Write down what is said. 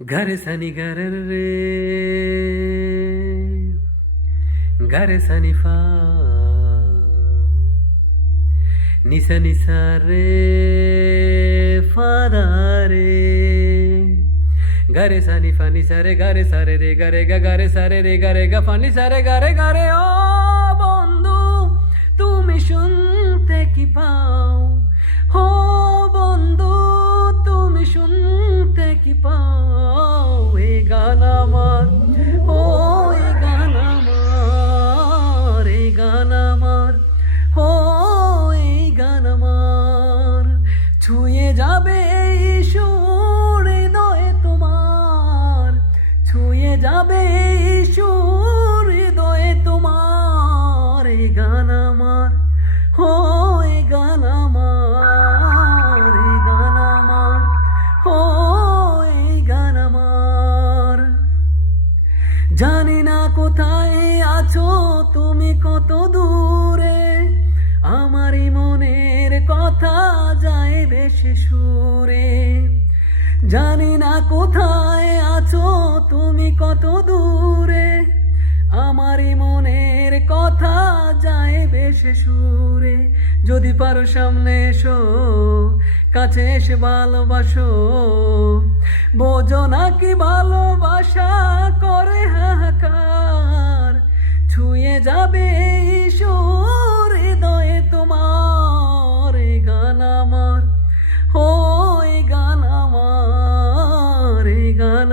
ঘরে সানি ঘরে রে ঘরে সানি ফা নিসা নিসা রে ফাদা রে ঘরে সানি ফা নিসা রে ঘরে সারে রে ঘরে গা ঘরে সারে রে ঘরে গা ফা নিসা রে ঘরে ঘরে ও বন্ধু তুমি শুনতে কি পাও ও বন্ধু তুমি শুনতে কি পাও এ গান আমার ও এ গান আমার এ গান আমার ও এই গান আমার ছুঁয়ে যাবে এই সুর হৃদয়ে তোমার ছুঁয়ে যাবে এই সুর হৃদয়ে তোমার এই গান আমার ও এই গান আমার এই গান আমার ও এই গান আমার জানি না কোথায় আছো তুমি কত দূরে আমারই মনের কথা যায় বেশি সুরে জানি না কোথায় আছো তুমি কত দূরে আমারই মনের কথা যায় বেশি সুরে যদি পারো সামনে এসো কাছে এসে ভালোবাসো বোঝো নাকি ভালোবাসা করে হাহাকার ছুঁয়ে যাবে এই সুর হৃদয়ে তোমার এই গান আমার ও এই গান আমার এই গান